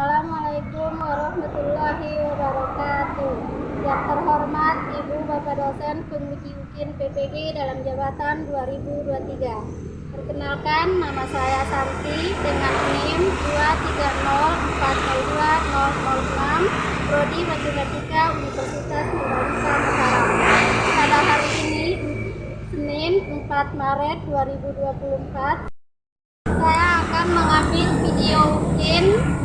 Assalamualaikum warahmatullahi wabarakatuh. Yang terhormat Ibu Bapak dosen penguji UKIN PPG dalam jabatan 2023. Perkenalkan, nama saya Santi dengan NIM 230402006, Prodi Matematika Universitas Nurhaliza Mataram. Pada hari ini, Senin 4 Maret 2024, saya akan mengambil video UKIN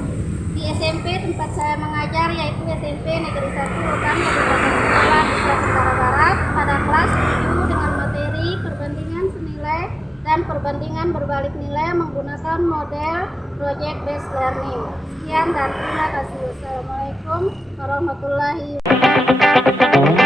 di SMP tempat saya mengajar, yaitu SMP Negeri 1 Lokan Kabupaten Sumbawa, Nusa Tenggara Barat, pada kelas 7 dengan materi perbandingan senilai dan perbandingan berbalik nilai menggunakan model project based learning. Sekian dan terima kasih. Wassalamualaikum warahmatullahi wabarakatuh.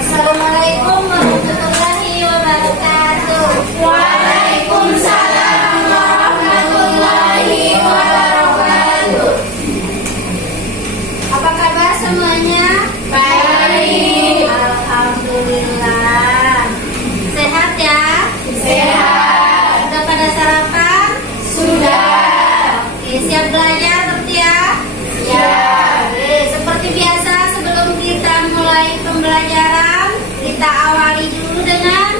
Assalamualaikum warahmatullahi wabarakatuh. Waalaikumsalam warahmatullahi wabarakatuh. Apa kabar semuanya? Baik. Alhamdulillah. Sehat ya? Sehat. Sudah pada sarapan? Sudah. Oke, siap belajar berarti ya? Siap. Oke, seperti biasa sebelum kita mulai pembelajaran, kita awali dulu dengan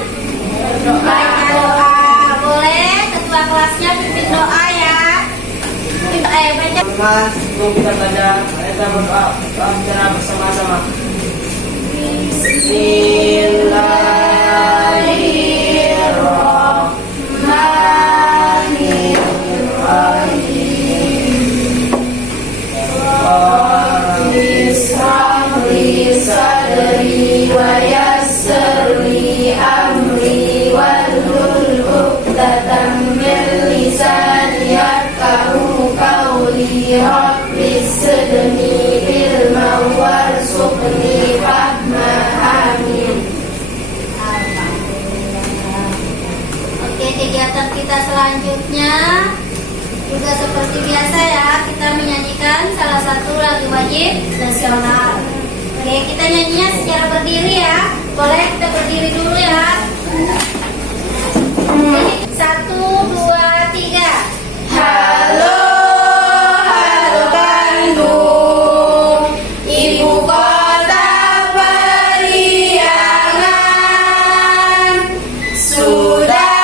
baca doa. Boleh ketua kelasnya pimpin doa ya. Baca. Sebelum kita baca, kita berdoa secara bersama-sama. Bismillahirrahmanirrahim. Rabbi sadri wa yassirli amri wahlul 'uqdatam min lisani yafqahu qawli. Rabbi zidni ilman warzuqni fahma. Amin. Oke, kegiatan kita selanjutnya juga seperti biasa ya, kita menyanyikan salah satu lagu wajib nasional. Oke, kita nyanyinya secara berdiri ya. Boleh kita berdiri dulu ya. Oke, 1, 2, 3. Halo, halo Bandung, ibu kota periangan. Sudah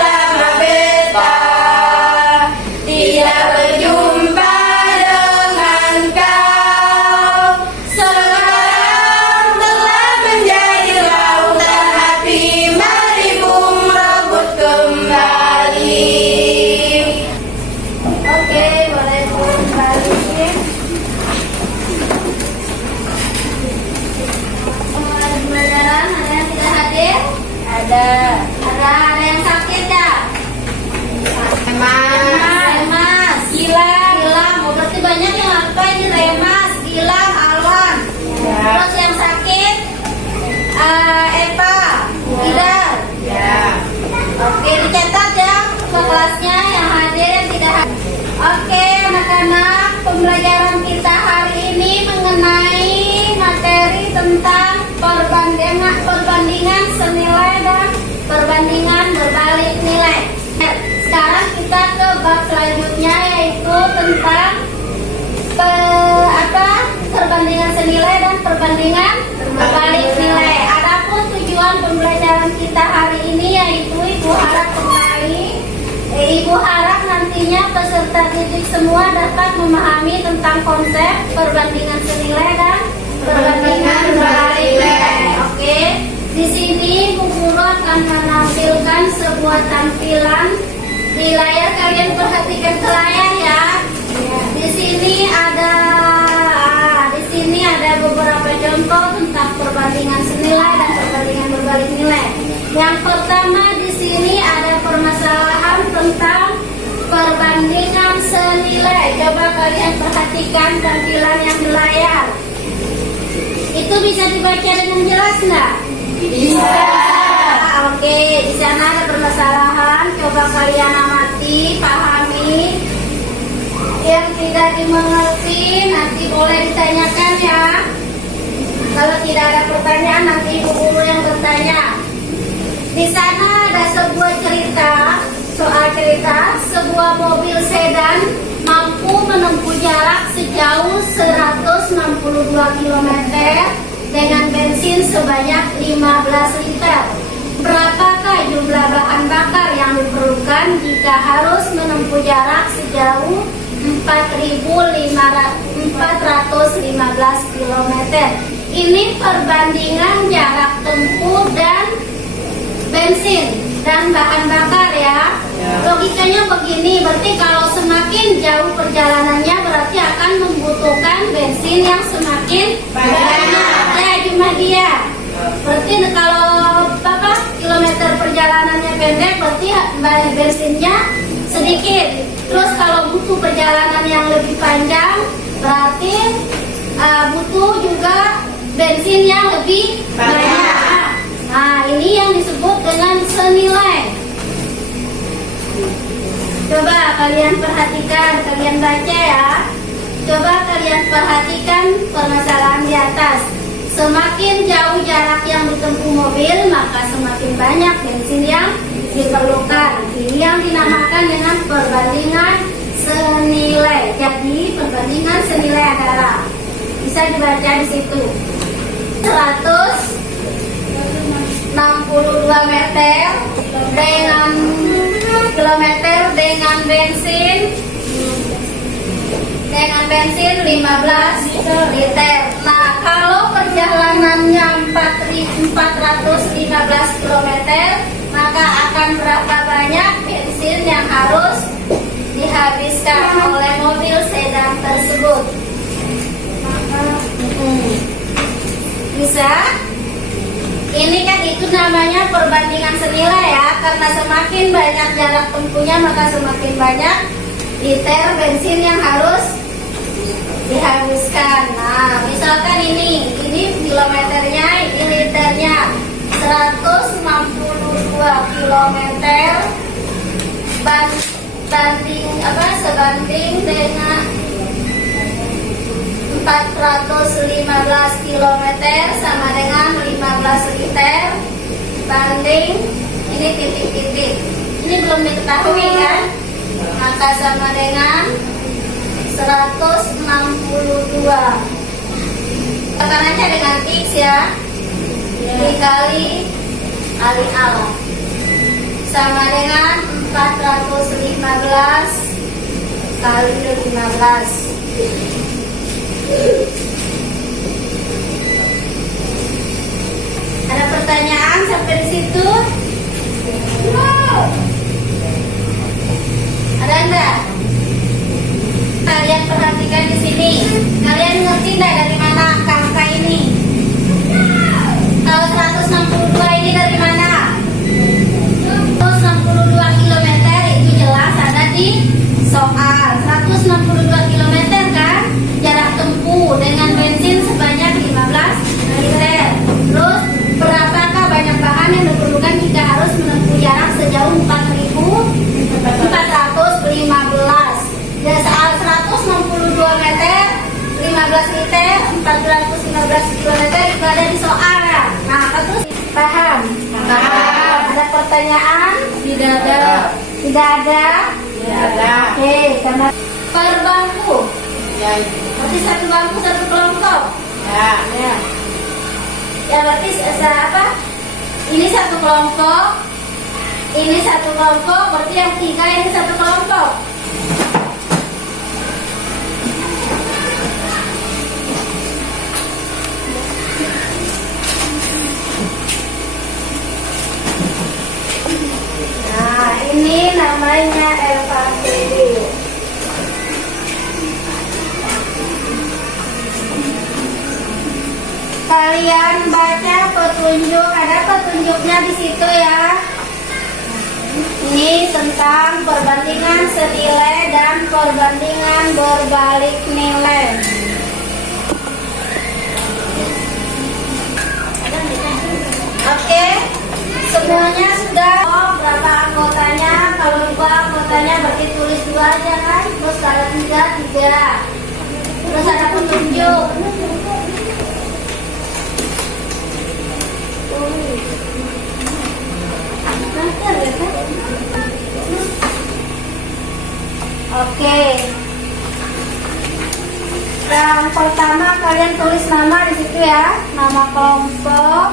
lama beta tidak berjumpa dengan kau. Sekarang telah menjadi lautan hati, mari bung rebut kembali. Oke, boleh kembali. Pembelajaran ada yang tidak hadir? Ada yang sakit ya? Remas, Gilang. Oh, berarti banyak yang apa ini? Remas, Gilang, Alwan. Terus yang sakit Eva, Ida. Oke, dicatat ya ke kelasnya yang hadir yang tidak hadir. Oke, anak-anak, pembelajaran kita hari ini mengenai materi tentang perbandingan senilai dan perbandingan berbalik nilai. Sekarang kita ke bab selanjutnya, yaitu tentang perbandingan senilai dan perbandingan berbalik nilai. Adapun tujuan pembelajaran kita hari ini yaitu Ibu harap nantinya peserta didik semua dapat memahami tentang konsep perbandingan senilai dan perbandingan berbalik nilai. Oke, di sini Bu Guru akan menampilkan sebuah tampilan di layar. Kalian perhatikan ke layar ya. Di sini ada beberapa contoh tentang perbandingan senilai dan perbandingan berbalik nilai. Yang pertama di sini ada permasalahan tentang perbandingan senilai. Coba kalian perhatikan tampilan yang di layar. Itu bisa dibaca dengan jelas nggak? Bisa. Oke, di sana ada permasalahan. Coba kalian amati, pahami. Yang tidak dimengerti nanti boleh ditanyakan ya. Kalau tidak ada pertanyaan nanti ibu guru yang bertanya. Di sana ada sebuah cerita, soal cerita sebuah mobil sedan mampu menempuh jarak sejauh 162 km dengan bensin sebanyak 15 liter. Berapakah jumlah bahan bakar yang diperlukan jika harus menempuh jarak sejauh 4.415 km? Ini perbandingan jarak tempuh dan bensin dan bahan bakar ya. Logikanya begini, berarti kalau semakin jauh perjalanannya berarti akan membutuhkan bensin yang semakin banyak. Ya, cuma dia. Berarti kalau kilometer perjalanannya pendek berarti bensinnya sedikit. Terus kalau butuh perjalanan yang lebih panjang berarti butuh juga bensin yang lebih banyak. Nah, ini yang disebut dengan senilai. Coba kalian perhatikan, kalian baca ya. Coba kalian perhatikan permasalahan di atas. Semakin jauh jarak yang ditempuh mobil, maka semakin banyak bensin yang diperlukan. Ini yang dinamakan dengan perbandingan senilai. Jadi perbandingan senilai adalah bisa dibaca di situ. 162 meter dengan kilometer dengan bensin 15 liter. Nah, kalau perjalanannya 4.415 km, maka akan berapa banyak bensin yang harus dihabiskan oleh mobil sedan tersebut? Bisa? Ini kan itu namanya perbandingan senilai ya, karena semakin banyak jarak tempuhnya maka semakin banyak liter bensin yang harus dihabiskan. Nah, misalkan ini kilometernya, ini liternya 162 kilometer sebanding dengan 415 km sama dengan 15 liter banding ini titik-titik. Ini belum diketahui kan? Maka sama dengan 162. Tekan aja dengan X ya. Dikali ala sama dengan 415 kali 15. Ada pertanyaan sampai di situ? Ada enggak? Kalian perhatikan di sini. Kalian ngerti enggak dari mana angka ini? Kalau 162 ini dari mana? 162 km itu jelas ada di soal. 162 km kan jarak tempuh dengan bensin sebanyak 15 liter. Terus berapakah banyak bahan yang diperlukan jika harus menempuh jarak sejauh 4.415? Ya, soal 162 meter 15 liter 415 km itu ada di soal ya. Nah, terus paham? Paham. Ada pertanyaan? Tidak ada. Tidak ada? Tidak ada. Oke, karena per bangku. Ya. Berarti satu bangku satu kelompok. Ya. Ya. Ya, berarti apa? Ini satu kelompok. Ini satu kelompok. Berarti yang tiga ini satu kelompok. Nah, ini namanya LKPD. Kalian baca petunjuk, ada petunjuknya di situ ya. Ini tentang perbandingan senilai dan perbandingan berbalik nilai. dua aja kan, terus kalau tiga, tiga. Terus ada petunjuk. Oke. Yang pertama kalian tulis nama di situ ya, nama kelompok.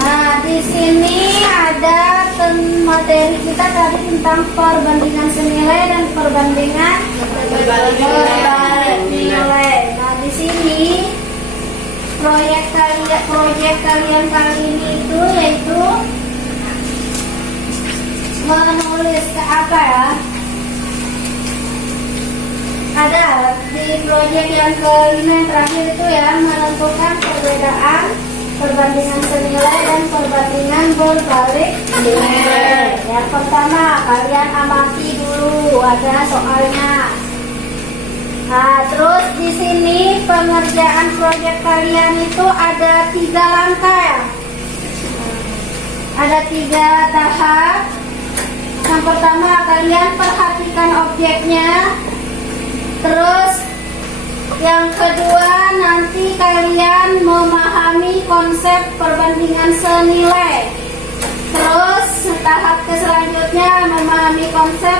Nah, di sini ada materi kita tadi tentang perbandingan senilai dan perbandingan berbalik nilai. Nah, di sini proyek kalian kali ini itu yaitu menulis ke apa ya? Ada di proyek yang kelima yang terakhir itu ya, menentukan perbedaan perbandingan senilai dan perbandingan berbalik nilai. Yang pertama kalian amati dulu, ada soalnya. Nah, terus di sini pengerjaan proyek kalian itu ada 3 langkah ya. Ada 3 tahap. Yang pertama kalian perhatikan objeknya. Terus yang kedua nanti kalian memahami konsep perbandingan senilai. Terus tahap selanjutnya memahami konsep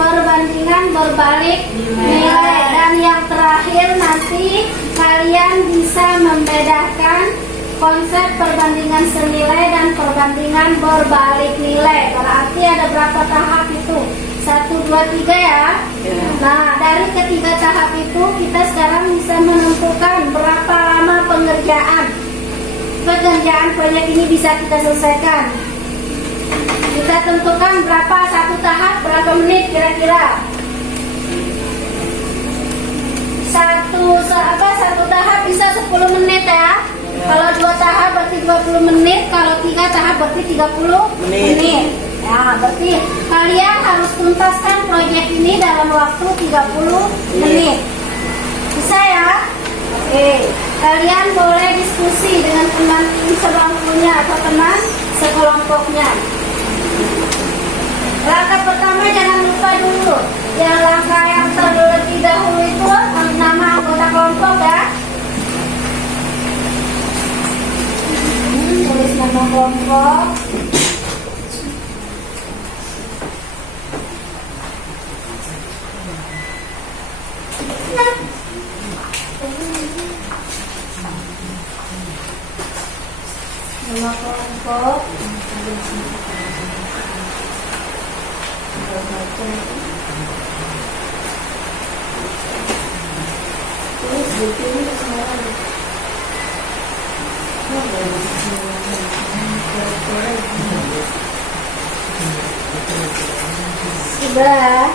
perbandingan berbalik nilai. Dan yang terakhir nanti kalian bisa membedakan konsep perbandingan senilai dan perbandingan berbalik nilai. Berarti ada berapa tahap itu? 1, 2, 3 ya. Nah, dari ketiga tahap itu kita sekarang bisa menentukan berapa lama pekerjaan proyek ini bisa kita selesaikan. Kita tentukan berapa satu tahap, berapa menit kira-kira. Satu tahap bisa 10 menit ya. Kalau 2 tahap berarti 20 menit, kalau 3 tahap berarti 30 menit. Ya, berarti kalian harus tuntaskan proyek ini dalam waktu 30 menit. Bisa ya? Oke. Kalian boleh diskusi dengan teman sebangkunya atau teman sekelompoknya. Langkah pertama jangan lupa dulu. Yang langkah yang terlebih dahulu itu nama anggota kelompok ya. Tulis nama kelompok. Nama kelompok. Sudah.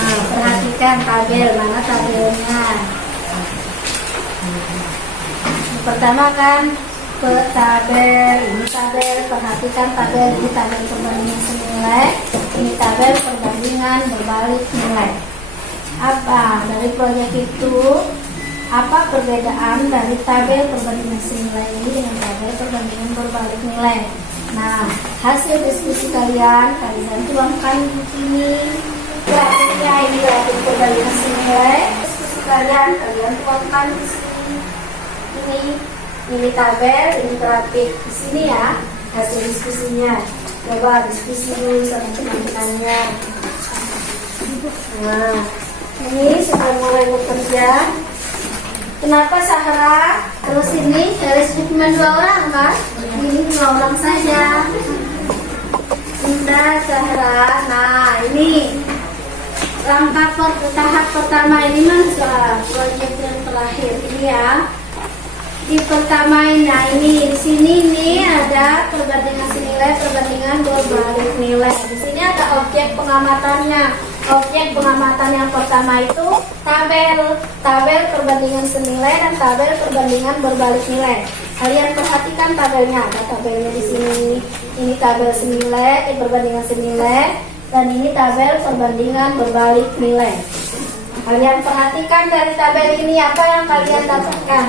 Nah, perhatikan tabel, mana tabelnya. Pertama kan ke tabel, ini tabel, perhatikan tabel, ini tabel perbandingan senilai, ini tabel perbandingan berbalik nilai. Apa dari proyek itu, apa perbedaan dari tabel perbandingan senilai ini dengan tabel perbandingan berbalik nilai? Nah, hasil diskusi kalian tuangkan di sini. Grafiknya ini grafik perbandingan senilai. Diskusi kalian tuangkan di sini. Ini tabel, ini grafik di sini ya hasil diskusinya. Coba diskusi dulu sama teman-temannya. Nah, ini sudah mulai bekerja. Kenapa Sahra? Terus ini garis cuma 2 orang kan? Ini 2 orang saja. Indah, Sahra. Nah, ini langkah tahap pertama ini mah proyek yang terakhir ini ya. Di pertama ini, nah ini di sini nih ada perbandingan senilai, perbandingan berbalik nilai. Di sini ada objek pengamatannya. Objek pengamatan yang pertama itu tabel perbandingan senilai dan tabel perbandingan berbalik nilai. Kalian perhatikan tabelnya, ada tabelnya di sini. Ini tabel senilai, perbandingan senilai, dan ini tabel perbandingan berbalik nilai. Kalian perhatikan dari tabel ini apa yang kalian dapatkan.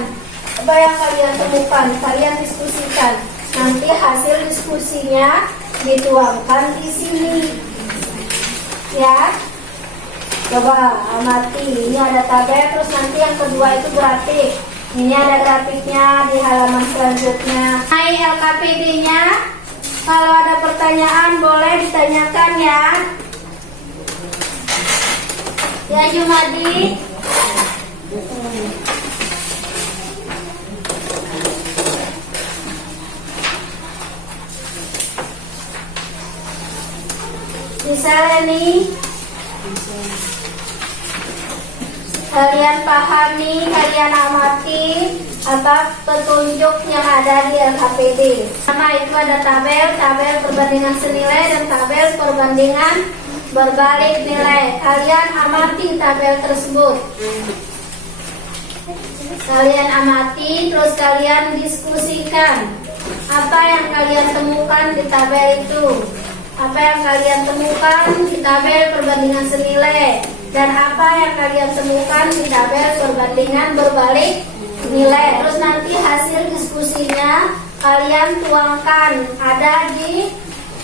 Apa yang kalian temukan, kalian diskusikan. Nanti hasil diskusinya dituangkan di sini. Ya. Coba amati, ini ada tabel, terus nanti yang kedua itu grafik. Ini ada grafiknya di halaman selanjutnya. Hai LKPD-nya, kalau ada pertanyaan boleh ditanyakan ya. Ya Jumadi. Bisa Leni? Kalian pahami, kalian amati apa petunjuk yang ada di LKPD. Sama itu ada tabel perbandingan senilai dan tabel perbandingan berbalik nilai. Kalian amati tabel tersebut. Kalian amati, terus kalian diskusikan apa yang kalian temukan di tabel itu. Apa yang kalian temukan di tabel perbandingan senilai dan apa yang kalian temukan di tabel perbandingan berbalik nilai. Terus nanti hasil diskusinya kalian tuangkan, ada di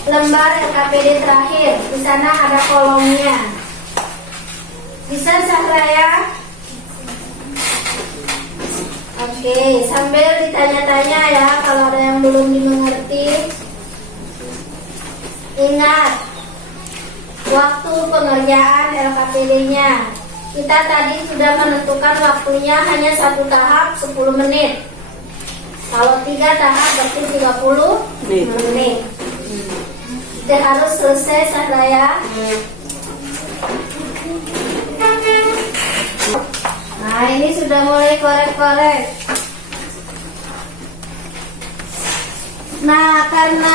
lembar LKPD terakhir. Di sana ada kolomnya. Bisa Sahraya? Oke, sambil ditanya-tanya ya kalau ada yang belum dimengerti. Ingat, waktu pengerjaan LKPD-nya. Kita tadi sudah menentukan waktunya hanya 1 tahap 10 menit. Kalau 3 tahap berarti 30 menit. Sudah harus selesai Sahraya. Nah, ini sudah mulai korek-korek. Nah, karena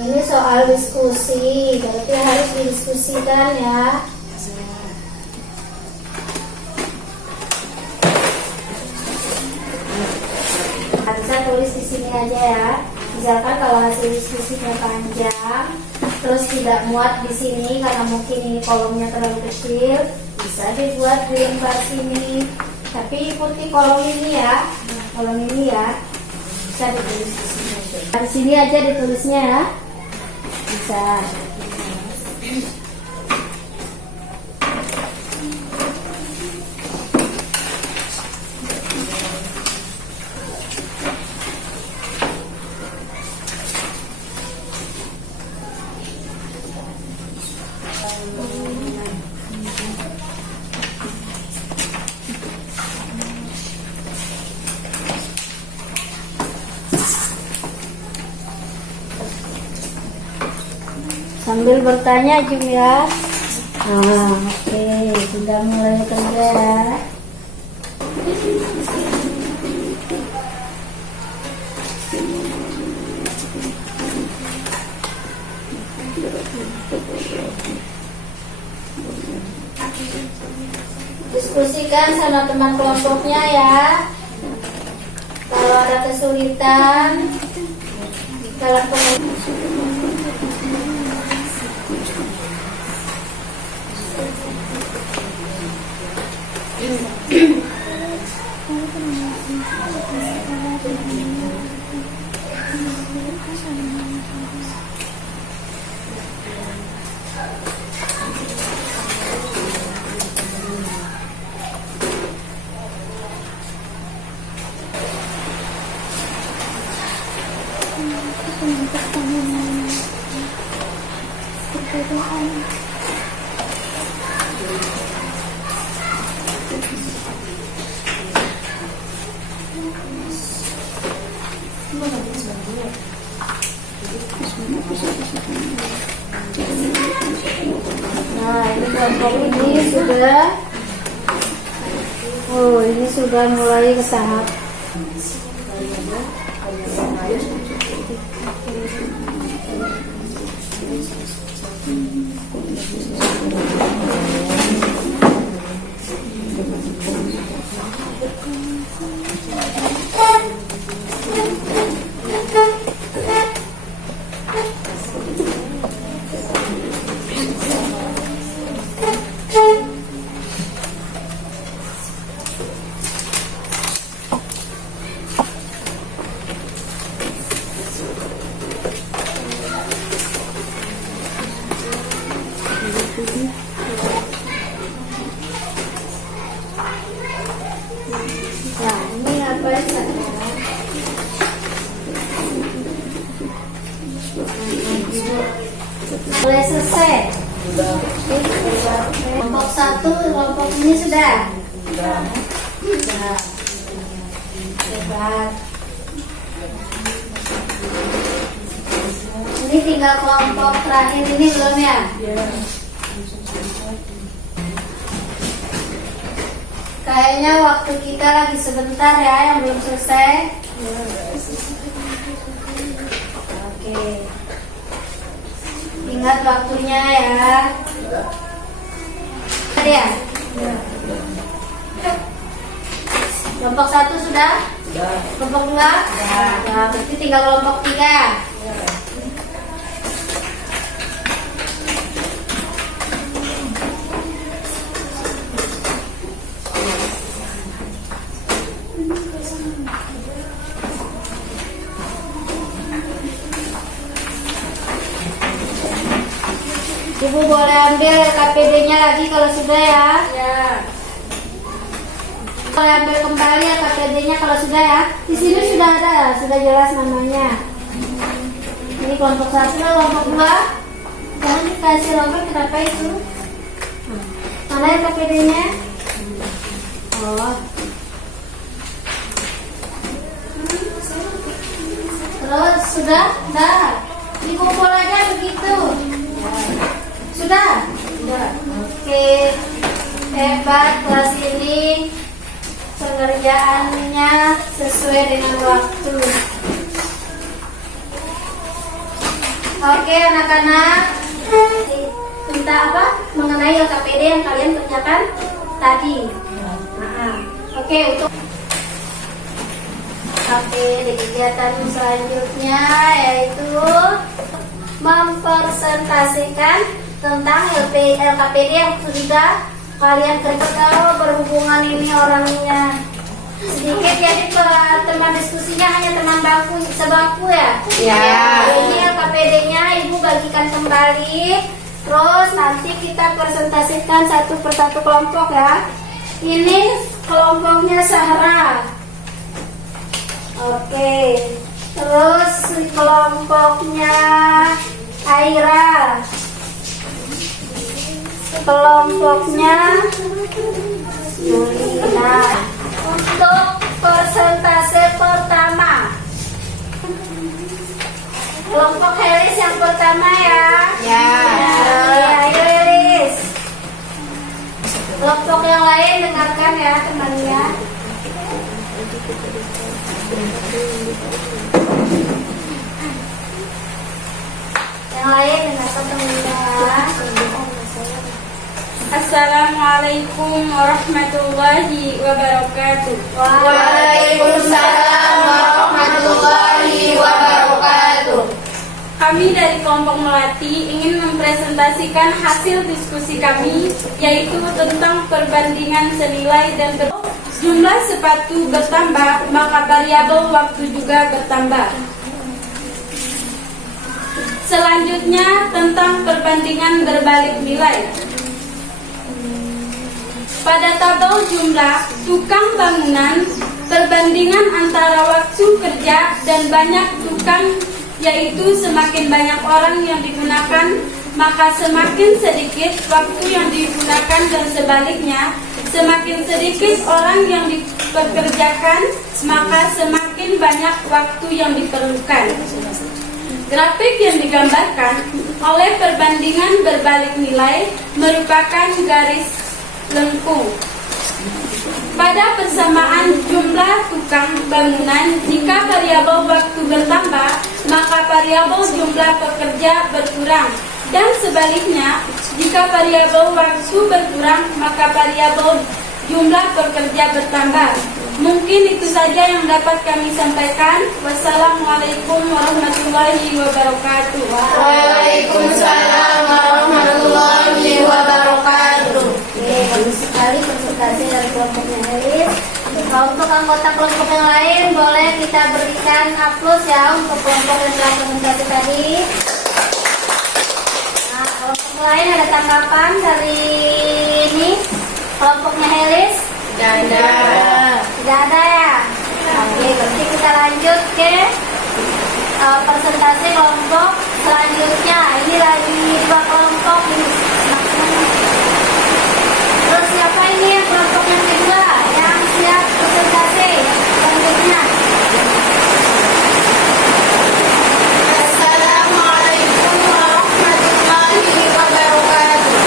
ini soal diskusi, berarti harus didiskusikan ya. Bisa tulis di sini aja ya. Misalkan kalau hasil diskusinya panjang, terus tidak muat di sini karena mungkin ini kolomnya terlalu kecil, bisa dibuat di lembar sini. Tapi ikuti kolom ini ya, kolom ini ya. Bisa ditulis di sini. Di sini aja ditulisnya ya. Bisa. Sambil bertanya Jum ya. Nah, oke, sudah mulai kerja ya. Diskusikan sama teman kelompoknya ya. Kalau ada kesulitan dalam Nah, ini kelompok ini sudah, ini sudah mulai ke tahap. Nah, ini apa ya sekarang? Boleh selesai. Kelompok 1, kelompok ini sudah. Sudah. Hebat. Ini tinggal kelompok terakhir ini belum ya? Kayaknya waktu kita lagi sebentar ya yang belum selesai. Oke. Ingat waktunya ya. Tadi ya? Kelompok 1 sudah? Kelompok 2? Nah, berarti tinggal kelompok 3. Ibu boleh ambil KPD-nya lagi kalau sudah ya. Boleh ambil kembali ya KPD-nya kalau sudah ya. Di sini sudah ada, sudah jelas namanya. Ini kelompok 1, kelompok 2. Jangan dikasih robot, kenapa itu? Mana ya KPD-nya? Oh. Terus sudah? Sudah. Dikumpul aja begitu. Sudah? Sudah. Oke. Hebat kelas ini. Pengerjaannya sesuai dengan waktu. Oke anak-anak. Minta apa? Mengenai LKPD yang kalian kerjakan tadi. Oke, untuk di kegiatan selanjutnya yaitu mempresentasikan tentang LKPD yang sudah kalian kerja. Kalau berhubungan ini orangnya sedikit, jadi teman diskusinya hanya teman bangku sebaku ya. Ini LKPD-nya ibu bagikan kembali. Terus nanti kita presentasikan satu persatu kelompok ya. Ini kelompoknya Sahra. Oke. Terus kelompoknya Aira. Kelompoknya Yulina. Untuk persentase pertama, kelompok Helis yang pertama ya. Ayo Helis. Kelompok yang lain dengarkan ya temannya. Yang lain dengarkan temannya. Assalamualaikum warahmatullahi wabarakatuh. Waalaikumsalam warahmatullahi wabarakatuh. Kami dari kelompok Melati ingin mempresentasikan hasil diskusi kami, yaitu tentang perbandingan senilai dan jumlah sepatu bertambah, maka variabel waktu juga bertambah. Selanjutnya tentang perbandingan berbalik nilai. Pada tabel jumlah tukang bangunan, perbandingan antara waktu kerja dan banyak tukang, yaitu semakin banyak orang yang digunakan, maka semakin sedikit waktu yang digunakan, dan sebaliknya, semakin sedikit orang yang dipekerjakan, maka semakin banyak waktu yang diperlukan. Grafik yang digambarkan oleh perbandingan berbalik nilai merupakan garis lengkung. Pada persamaan jumlah tukang bangunan, jika variabel waktu bertambah, maka variabel jumlah pekerja berkurang. Dan sebaliknya, jika variabel waktu berkurang, maka variabel jumlah pekerja bertambah. Mungkin itu saja yang dapat kami sampaikan. Wassalamualaikum warahmatullahi wabarakatuh. Waalaikumsalam warahmatullahi wabarakatuh. Bagus sekali presentasi dari kelompoknya Helis. Untuk anggota kelompok yang lain boleh kita berikan aplaus ya untuk kelompok yang telah presentasi tadi. Nah, kelompok lain ada tanggapan dari ini kelompoknya Helis? Tidak ada. Tidak ada ya? Oke, berarti kita lanjut ke presentasi kelompok selanjutnya. Ini lagi 2 kelompok ini. Terus siapa ini yang kelompok yang kedua yang siap presentasi selanjutnya? Assalamualaikum warahmatullahi wabarakatuh.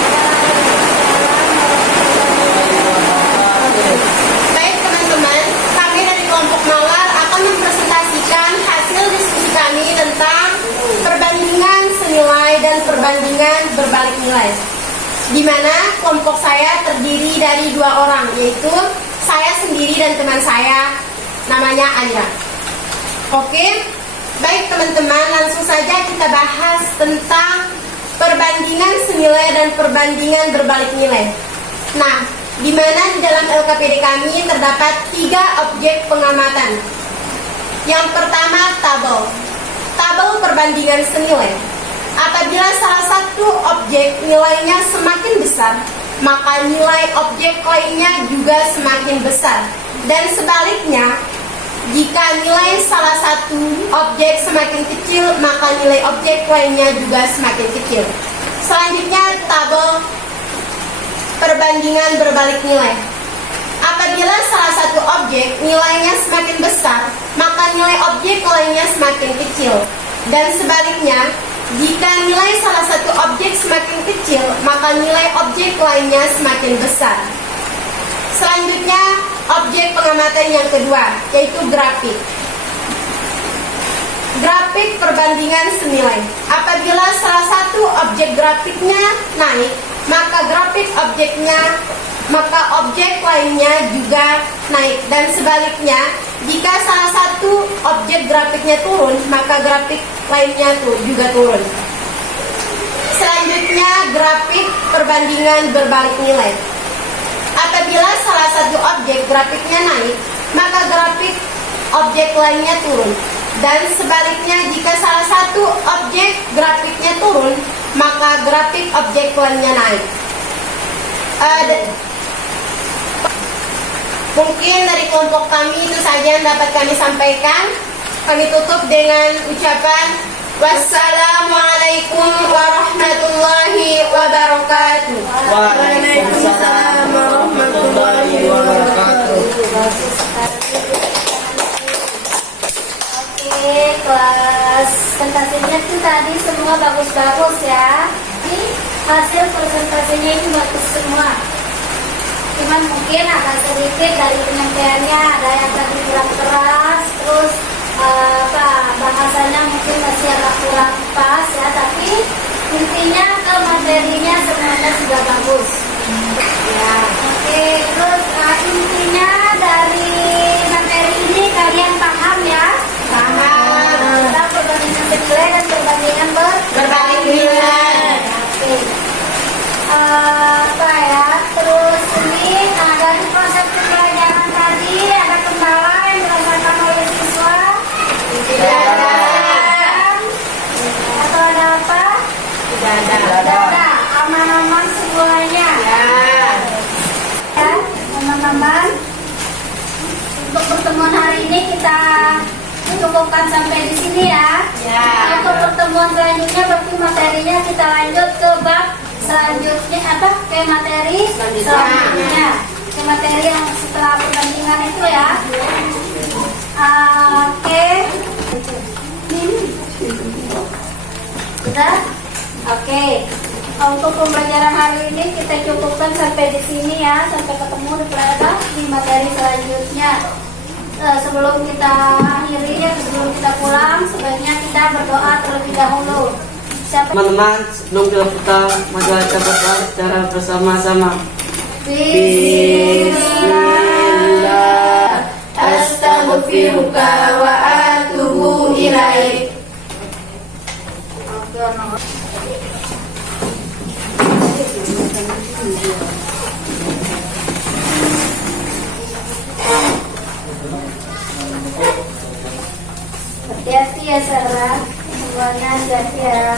Baik teman-teman, kami dari kelompok Mawar akan mempresentasikan hasil diskusi kami tentang perbandingan senilai dan perbandingan berbalik nilai. Di mana kelompok saya terdiri dari 2 orang, yaitu saya sendiri dan teman saya namanya Aira. Oke, baik teman-teman, langsung saja kita bahas tentang perbandingan senilai dan perbandingan berbalik nilai. Nah, di mana di dalam LKPD kami terdapat 3 objek pengamatan. Yang pertama, tabel perbandingan senilai. Apabila salah satu objek nilainya semakin besar, maka nilai objek lainnya juga semakin besar. Dan sebaliknya, jika nilai salah satu objek semakin kecil, maka nilai objek lainnya juga semakin kecil. Selanjutnya, tabel perbandingan berbalik nilai. Apabila salah satu objek nilainya semakin besar, maka nilai objek lainnya semakin kecil. Dan sebaliknya, jika nilai salah satu objek semakin kecil, maka nilai objek lainnya semakin besar. Selanjutnya, objek pengamatan yang kedua, yaitu grafik. Grafik perbandingan senilai. Apabila salah satu objek grafiknya naik, maka objek lainnya juga naik. Dan sebaliknya, jika salah satu objek grafiknya turun, maka grafik lainnya juga turun. Selanjutnya, grafik perbandingan berbalik nilai. Apabila salah satu objek grafiknya naik, maka grafik objek lainnya turun. Dan sebaliknya, jika salah satu objek grafiknya turun, maka grafik objek lainnya naik. Mungkin dari kelompok kami itu saja yang dapat kami sampaikan. Kami tutup dengan ucapan wassalamualaikum warahmatullahi wabarakatuh. Waalaikumsalam warahmatullahi wabarakatuh. Oke, kelas presentasinya itu tadi semua bagus-bagus ya. Ini hasil presentasinya itu bagus semua. Cuman mungkin agak sedikit dari penyampaiannya, ada yang tadi kurang keras, terus bahasanya mungkin masih agak kurang pas ya, tapi intinya ke materinya semuanya sudah bagus ya. Oke, terus intinya dari materi ini kalian paham ya? Paham tentang perbandingan senilai dan perbandingan berbalik nilai. Oke. Terus ini dari proses pembelajaran tadi ada kendala yang dirasakan oleh siswa? Tidak ada. Atau ada apa? Tidak ada. Aman-aman semuanya. Ya, teman-teman. Untuk pertemuan hari ini kita cukupkan sampai di sini ya. Untuk pertemuan selanjutnya berarti materinya kita lanjut ke bab selanjutnya ke materi selanjutnya, ke materi yang setelah perbandingan itu ya. Oke. Sudah? Oke. Untuk pembelajaran hari ini kita cukupkan sampai di sini ya, sampai ketemu di materi selanjutnya. Sebelum kita akhiri ya, sebelum kita pulang, sebaiknya kita berdoa terlebih dahulu. Teman-teman, sebelum kita mulai berdoa secara bersama-sama. Bismillah, astaghfiruka wa atubu ilaik. Hati-hati ya Sarah, semuanya hati-hati ya.